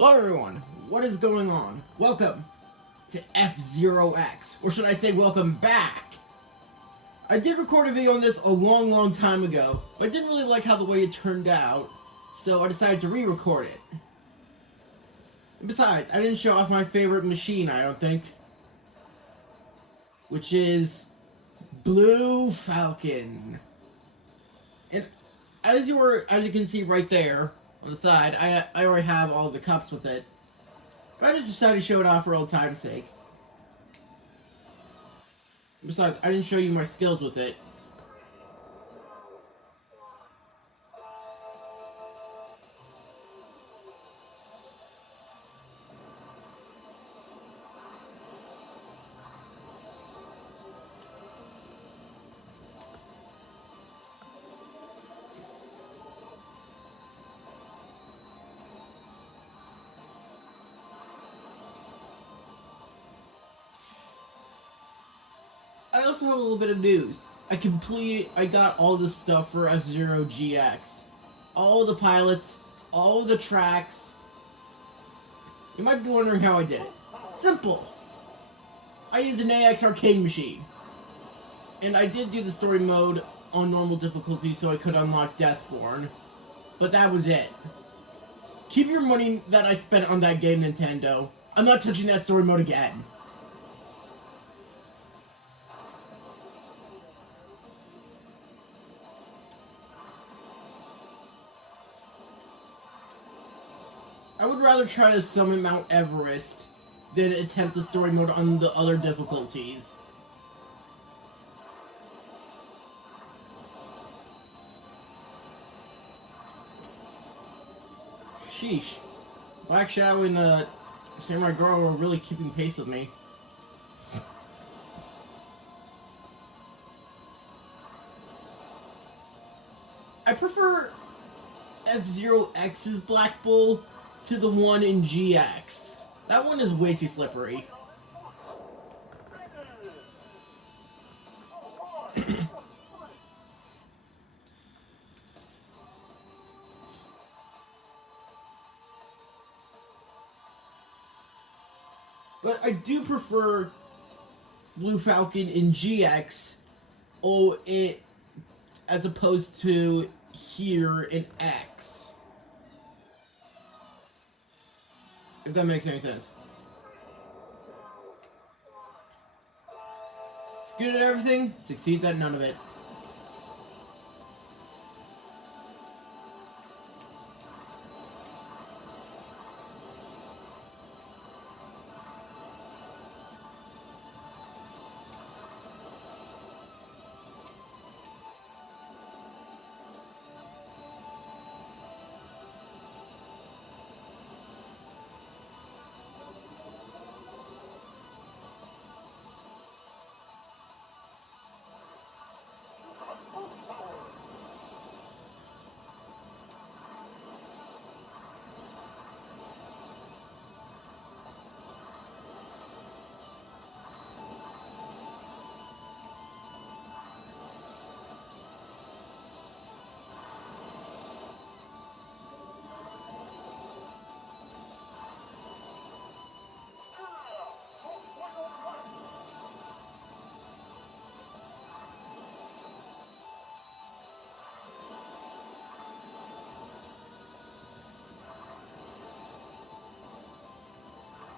Hello everyone, what is going on? Welcome to F-Zero X, or should I say welcome back? I did record a video on this a long time ago, but I didn't really like how the way it turned out, so I decided to re-record it. And besides, I didn't show off my favorite machine, I don't think, which is Blue Falcon. And as you can see right there on the side, I already have all the cups with it. But I just decided to show it off for old time's sake. Besides, I didn't show you my skills with it. I also have a little bit of news. I got all the stuff for F-Zero GX. All the pilots, all the tracks. You might be wondering how I did it. Simple! I used an AX arcade machine. And I did do the story mode on normal difficulty so I could unlock Deathborn. But that was it. Keep your money that I spent on that game, Nintendo. I'm not touching that story mode again. I would rather try to summon Mount Everest than attempt the story mode on the other difficulties. Sheesh. Black Shadow and Samurai Girl are really keeping pace with me. I prefer F-Zero X's Black Bull to the one in GX. That one is way too slippery. But I do prefer Blue Falcon in GX as opposed to here in X. If that makes any sense. It's good at everything, succeeds at none of it.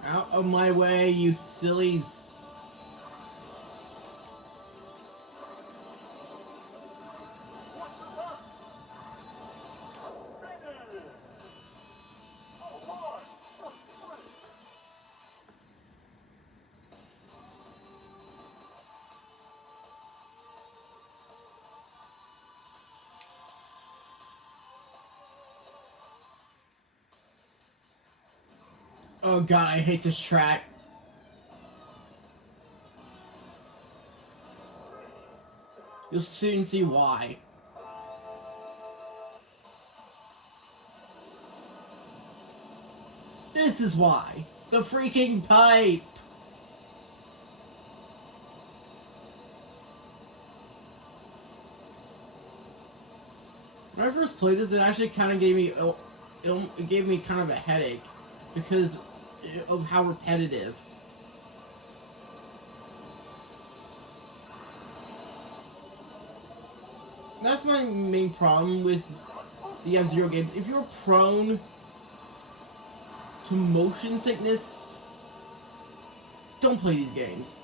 Out of my way, you sillies. Oh god, I hate this track. You'll soon see why. This is why. The freaking pipe! When I first played this, it actually kind of gave me... it gave me kind of a headache. because of how repetitive. That's my main problem with the F-Zero games. If you're prone to motion sickness, don't play these games.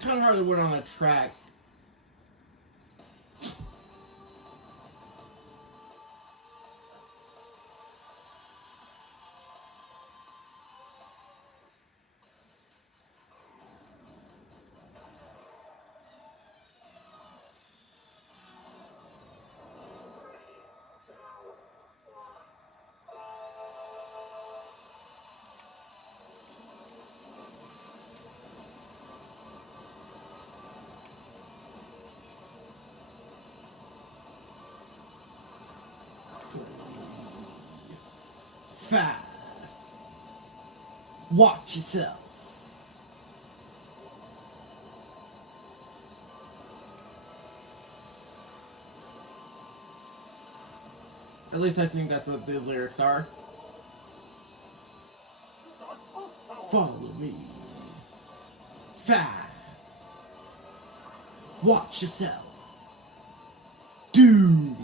Kind of hard to win on a track. Fast. Watch yourself. At least I think that's what the lyrics are. Follow me. Fast. Watch yourself. Doom.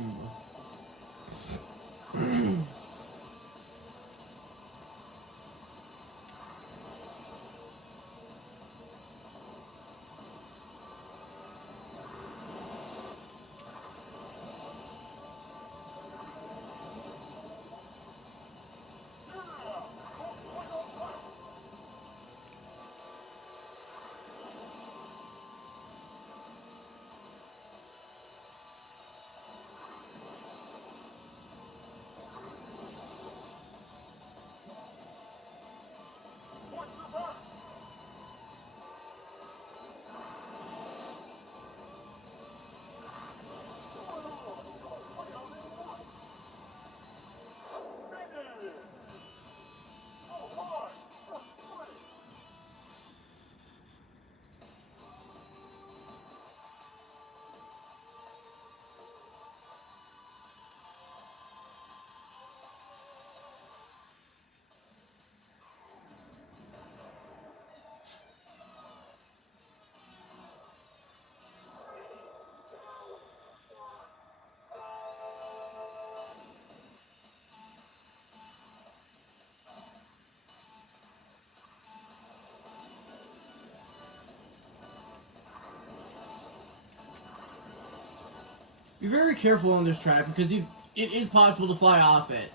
Be very careful on this track because it is possible to fly off it.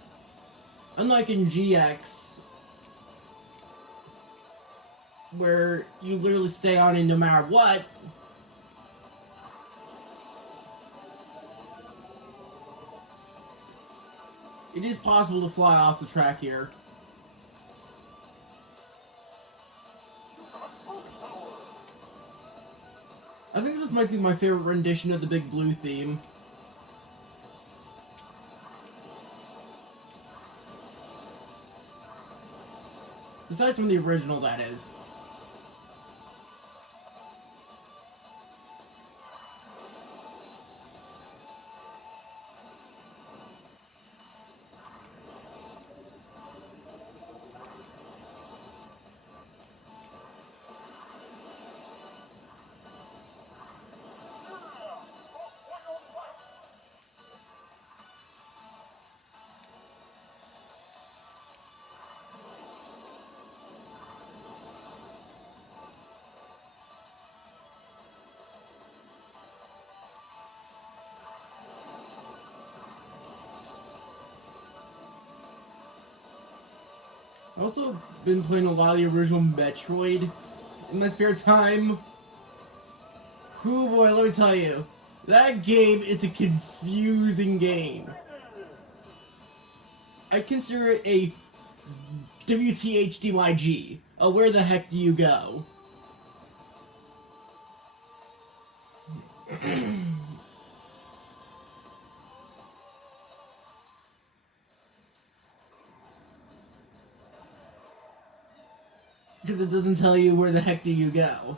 Unlike in GX, where you literally stay on it no matter what. It is possible to fly off the track here. I think this might be my favorite rendition of the Big Blue theme. Besides from the original, that is. I've also been playing a lot of the original Metroid in my spare time. Cool boy, let me tell you, that game is a confusing game. I consider it a WTHDYG. Where the heck do you go? Because it doesn't tell you where the heck do you go.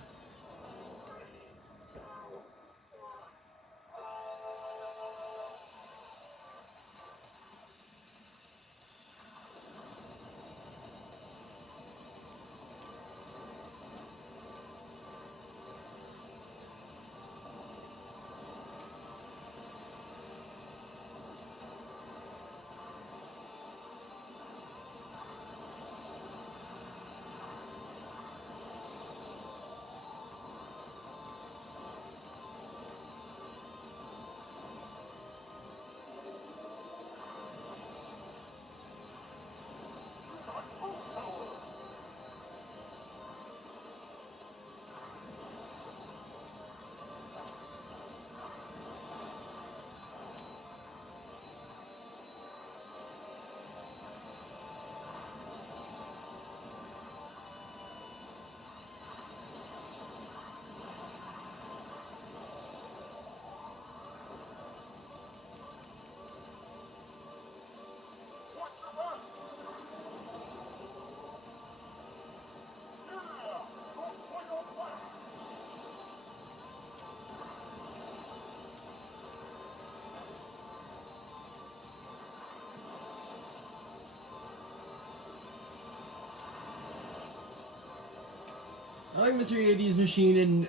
I like Mr. EAD's machine and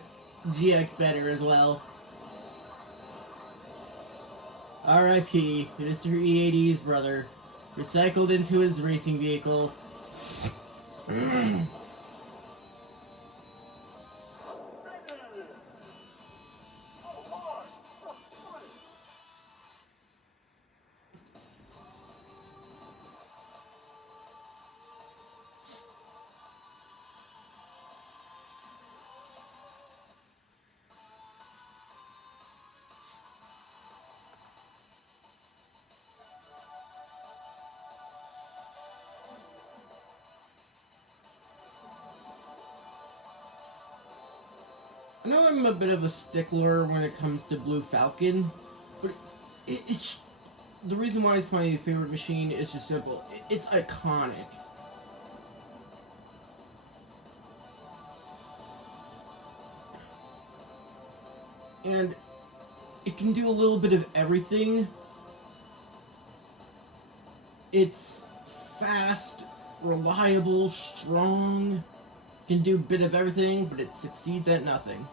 GX better as well. R.I.P. Mr. EAD's brother, recycled into his racing vehicle. I know I'm a bit of a stickler when it comes to Blue Falcon, but it's the reason why it's my favorite machine is just simple. It's iconic. And it can do a little bit of everything. It's fast, reliable, strong. It can do a bit of everything, but it succeeds at nothing.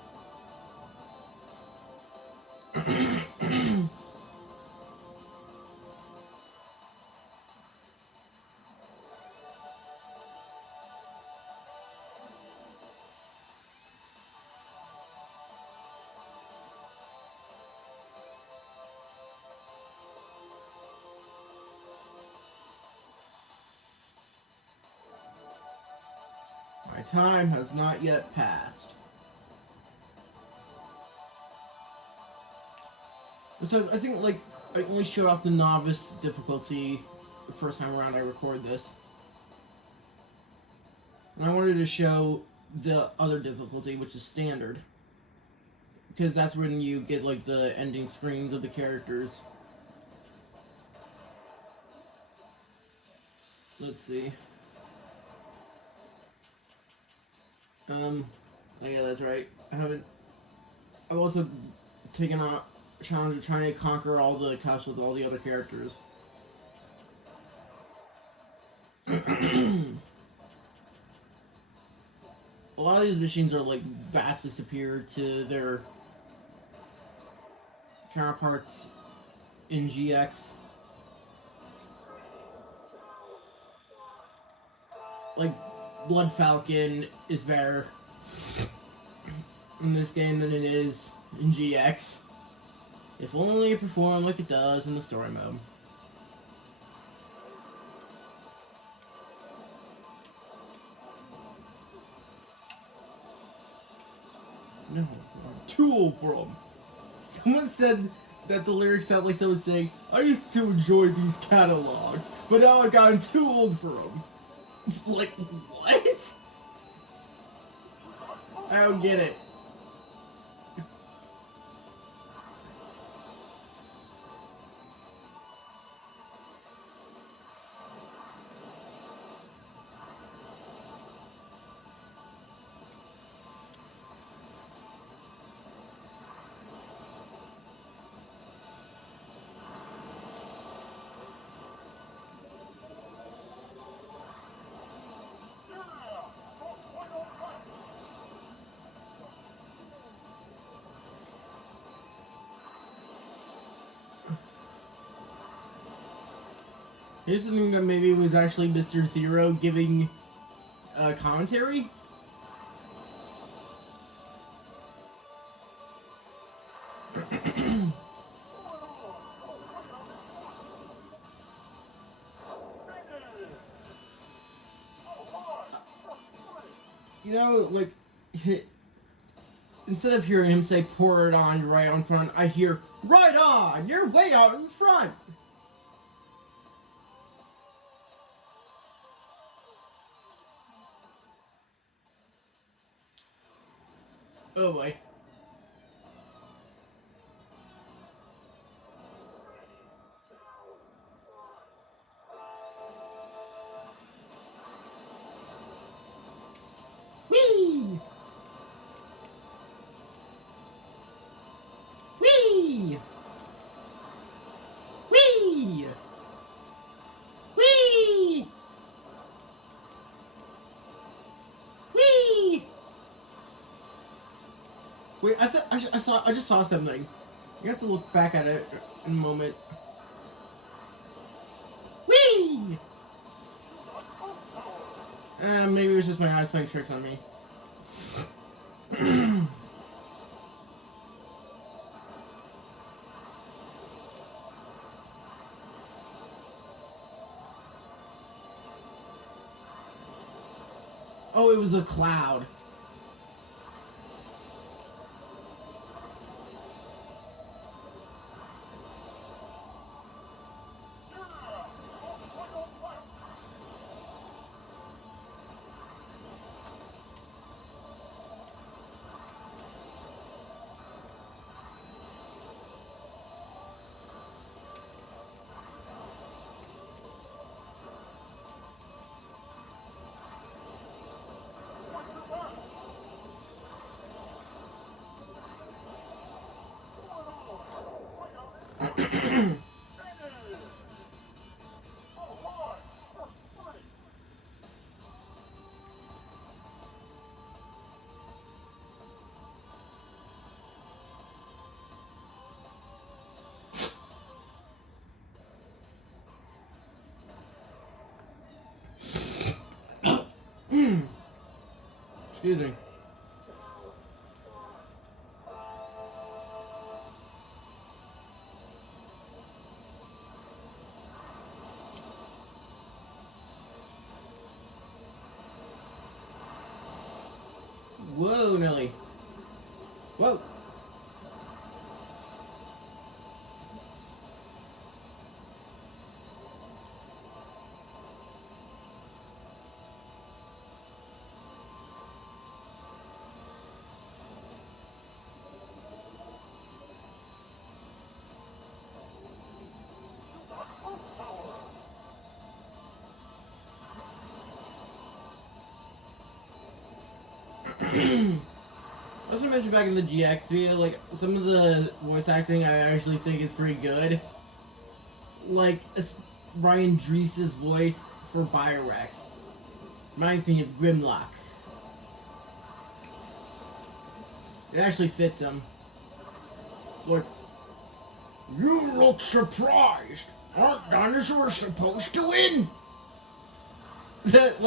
My time has not yet passed. Besides, I think, like, I only showed off the novice difficulty the first time around I record this. And I wanted to show the other difficulty, which is standard. Because that's when you get, like, the ending screens of the characters. Let's see. Oh yeah, that's right. I've also taken on a challenge of trying to conquer all the cups with all the other characters. A lot of these machines are, like, vastly superior to their counterparts in GX. Like, Blood Falcon is better in this game than it is in GX. If only it performed like it does in the story mode. No, I'm too old for them. Someone said that the lyrics sound like someone saying, I used to enjoy these catalogs, but now I've gotten too old for them. Like, what? I don't get it. Here's something that maybe was actually Mr. Zero giving commentary. You know, like, instead of hearing him say, pour it on, right on front, I hear, right on, you're way out in front. Oh boy. Whee! Whee! Whee! Whee! Whee! Wait, I just saw something. You have to look back at it in a moment. Whee! Maybe it was just my eyes playing tricks on me. Oh, it was a cloud. Excuse me. Whoa, Nelly. Whoa. As I mentioned back in the GX video, like, some of the voice acting I actually think is pretty good. Like, Ryan Drees' voice for Biorex. Reminds me of Grimlock. It actually fits him. Like, you look surprised. Aren't dinosaurs supposed to win? That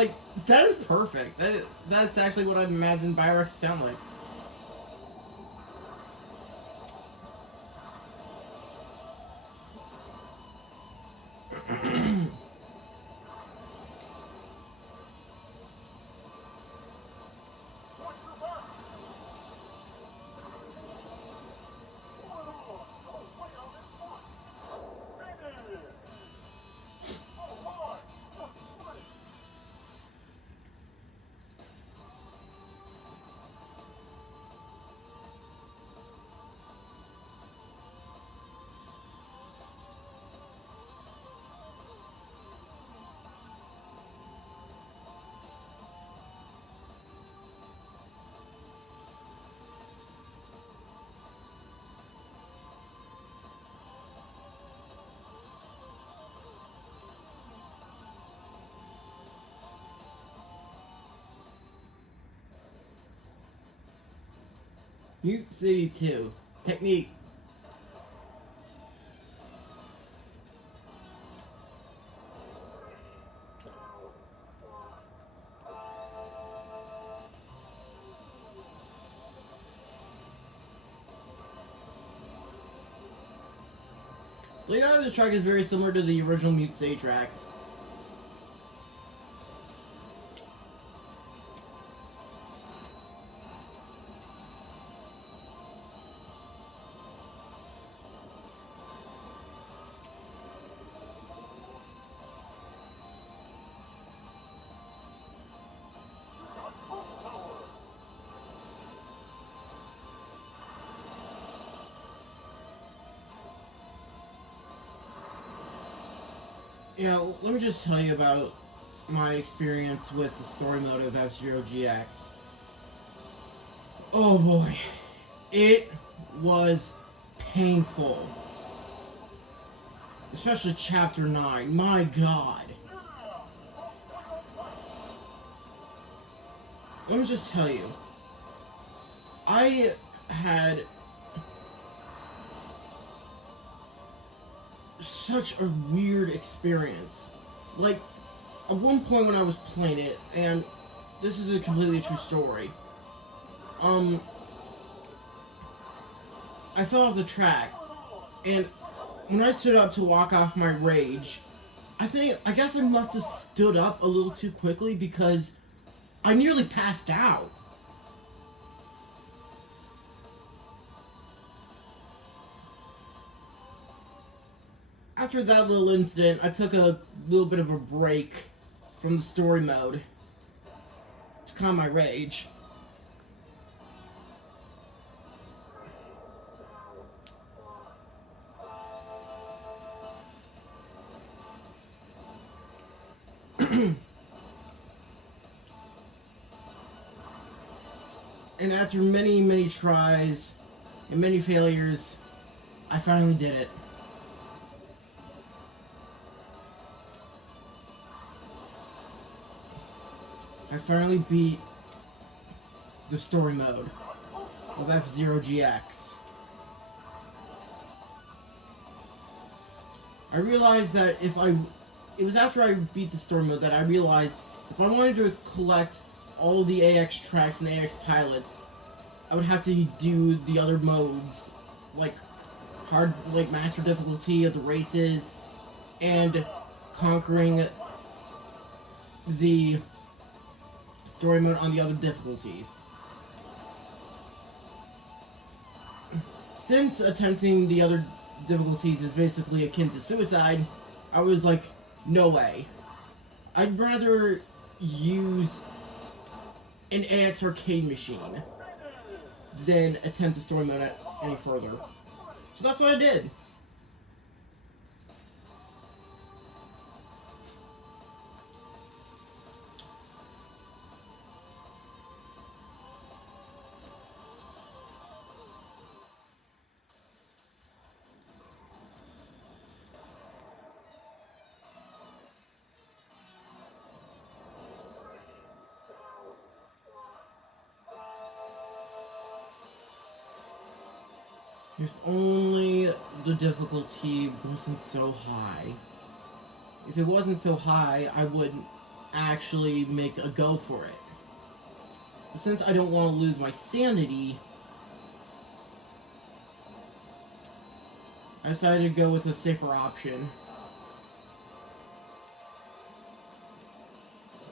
is perfect. That's actually what I imagined Biorex to sound like. Mute City 2. Technique. Layout of this track is very similar to the original Mute City tracks. Yeah, let me just tell you about my experience with the story mode of F-Zero GX. Oh boy. It was painful. Especially Chapter 9. My god. Let me just tell you. I had such a weird experience. Like, at one point when I was playing it, and this is a completely true story, I fell off the track, and when I stood up to walk off my rage, I guess I must have stood up a little too quickly because I nearly passed out. After that little incident, I took a little bit of a break from the story mode to calm my rage. And after many, many tries and many failures, I finally did it. I finally beat the story mode of F-Zero GX. I realized that it was after I beat the story mode that I realized if I wanted to collect all the AX tracks and AX pilots, I would have to do the other modes, like master difficulty of the races, and conquering the story mode on the other difficulties. Since attempting the other difficulties is basically akin to suicide, I was like, no way. I'd rather use an AX arcade machine than attempt the story mode any further. So that's what I did. If only the difficulty wasn't so high. If it wasn't so high, I would actually make a go for it. But since I don't want to lose my sanity, I decided to go with a safer option.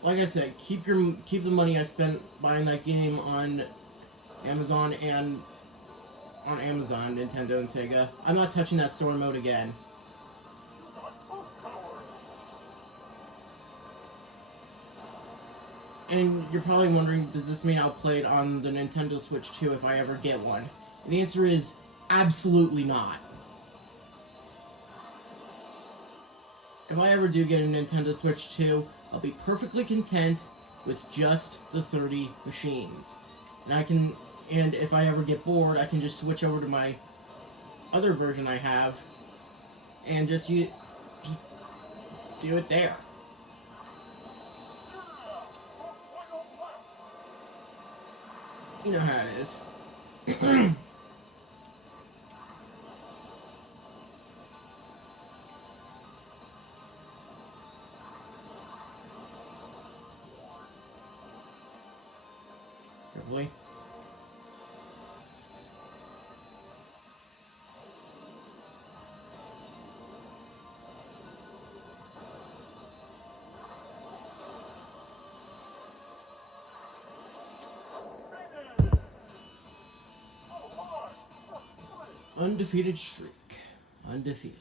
Like I said, keep the money I spent buying that game on Amazon and on Amazon, Nintendo, and Sega. I'm not touching that story mode again. And you're probably wondering, does this mean I'll play it on the Nintendo Switch 2 if I ever get one? And the answer is absolutely not. If I ever do get a Nintendo Switch 2, I'll be perfectly content with just the 30 machines. And if I ever get bored, I can just switch over to my other version I have and just do it there. You know how it is. Carefully. Undefeated streak. Undefeated.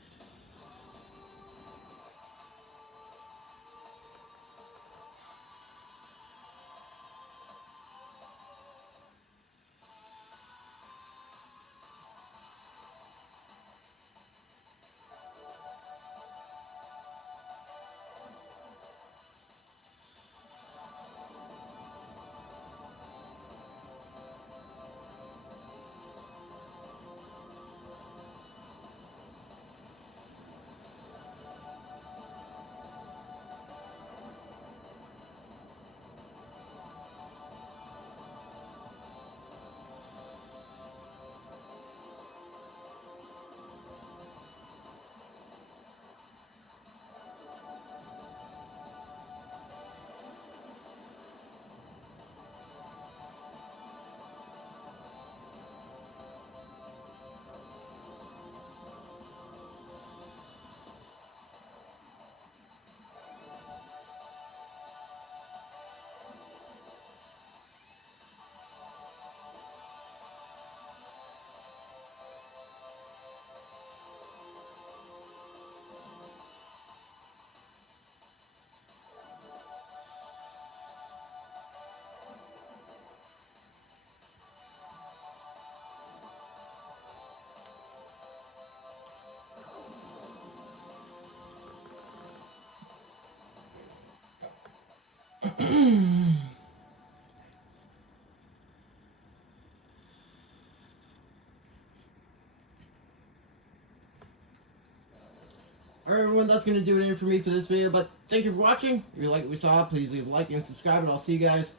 Alright everyone, that's going to do it for me for this video, but thank you for watching. If you like what we saw, please leave a like and subscribe, and I'll see you guys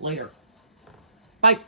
later. Bye!